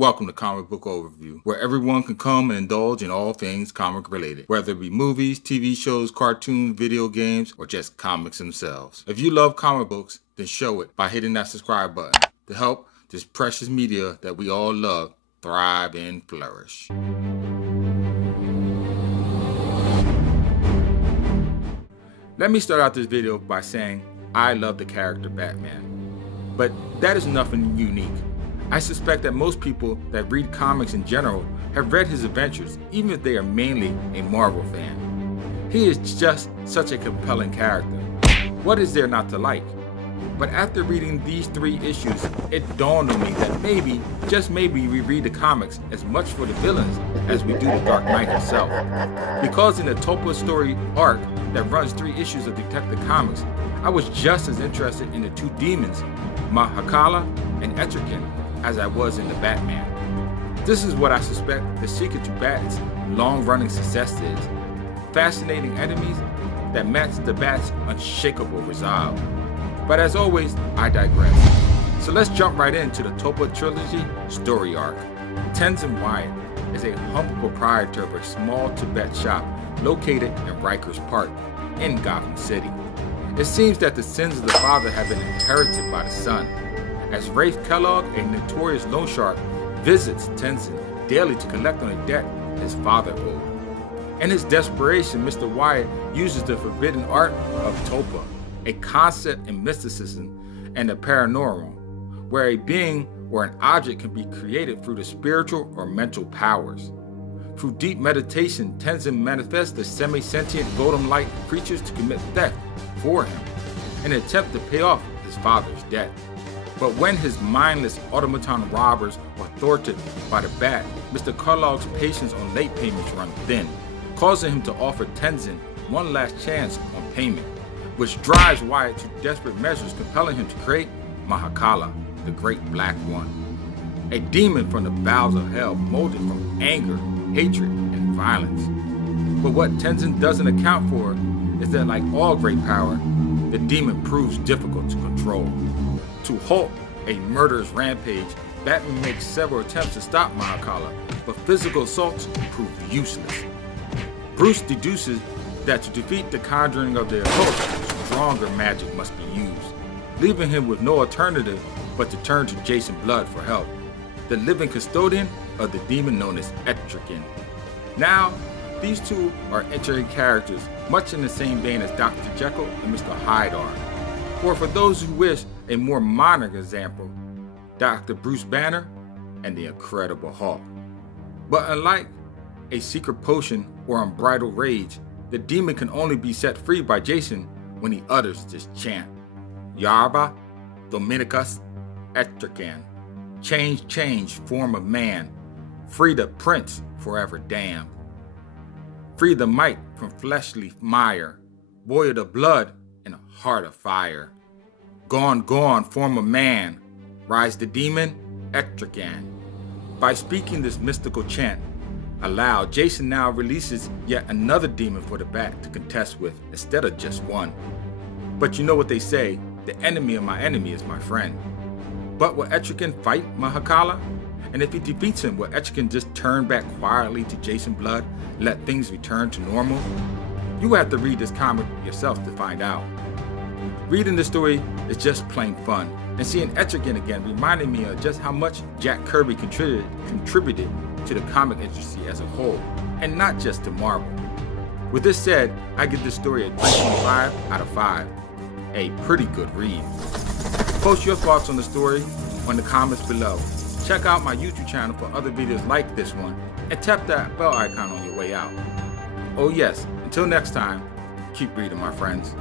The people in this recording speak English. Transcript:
Welcome to Comic Book Overview, where everyone can come and indulge in all things comic related, whether it be movies, TV shows, cartoons, video games, or just comics themselves. If you love comic books, then show it by hitting that subscribe button to help this precious media that we all love thrive and flourish. Let me start out this video by saying I love the character Batman, but that is nothing unique. I suspect that most people that read comics in general have read his adventures, even if they are mainly a Marvel fan. He is just such a compelling character. What is there not to like? But after reading these 3 issues, it dawned on me that maybe, just maybe, we read the comics as much for the villains as we do the Dark Knight himself. Because in the Topa story arc that runs 3 issues of Detective Comics, I was just as interested in the 2 demons, Mahakala and Etrigan, as I was in the Batman. This is what I suspect the secret to Bat's long-running success is. Fascinating enemies that match the Bat's unshakable resolve. But as always, I digress. So let's jump right into the Topa Trilogy story arc. Tenzin Wyatt is a humble proprietor of a small Tibet shop located in Rikers Park in Gotham City. It seems that the sins of the father have been inherited by the son, as Rafe Kellogg, a notorious loan shark, visits Tenzin daily to collect on a debt his father owed. In his desperation, Mr. Wyatt uses the forbidden art of Topa, a concept in mysticism and the paranormal, where a being or an object can be created through the spiritual or mental powers. Through deep meditation, Tenzin manifests the semi-sentient golem-like creatures to commit theft for him, in an attempt to pay off his father's debt. But when his mindless automaton robbers are thwarted by the Bat, Mr. Kellogg's patience on late payments run thin, causing him to offer Tenzin one last chance on payment, which drives Wyatt to desperate measures, compelling him to create Mahakala, the Great Black One, a demon from the bowels of hell molded from anger, hatred, and violence. But what Tenzin doesn't account for is that, like all great power, the demon proves difficult to control. To halt a murderous rampage, Batman makes several attempts to stop Mahakala, but physical assaults prove useless. Bruce deduces that to defeat the conjuring of the occult, stronger magic must be used, leaving him with no alternative but to turn to Jason Blood for help, the living custodian of the demon known as Etrigan. Now, these 2 are interesting characters, much in the same vein as Dr. Jekyll and Mr. Hyde are. Or for those who wish a more modern example, Dr. Bruce Banner and the Incredible Hulk. But unlike a secret potion or unbridled rage, the demon can only be set free by Jason when he utters this chant: Yarba Dominicus Etrigan. Change, change, form of man. Free the prince, forever damned. Free the might from fleshly mire. Boil the blood in a heart of fire. Gone, gone, form of man. Rise the demon, Etrigan. By speaking this mystical chant aloud, Jason now releases yet another demon for the Bat to contest with, instead of just one. But you know what they say, the enemy of my enemy is my friend. But will Etrigan fight Mahakala? And if he defeats him, will Etrigan just turn back quietly to Jason Blood and let things return to normal? You will have to read this comic yourself to find out. Reading this story is just plain fun, and seeing Etrigan again reminded me of just how much Jack Kirby contributed to the comic industry as a whole, and not just to Marvel. With this said, I give this story a 3.5 out of 5. A pretty good read. Post your thoughts on the story on the comments below. Check out my YouTube channel for other videos like this one, and tap that bell icon on your way out. Oh yes, until next time, keep reading, my friends.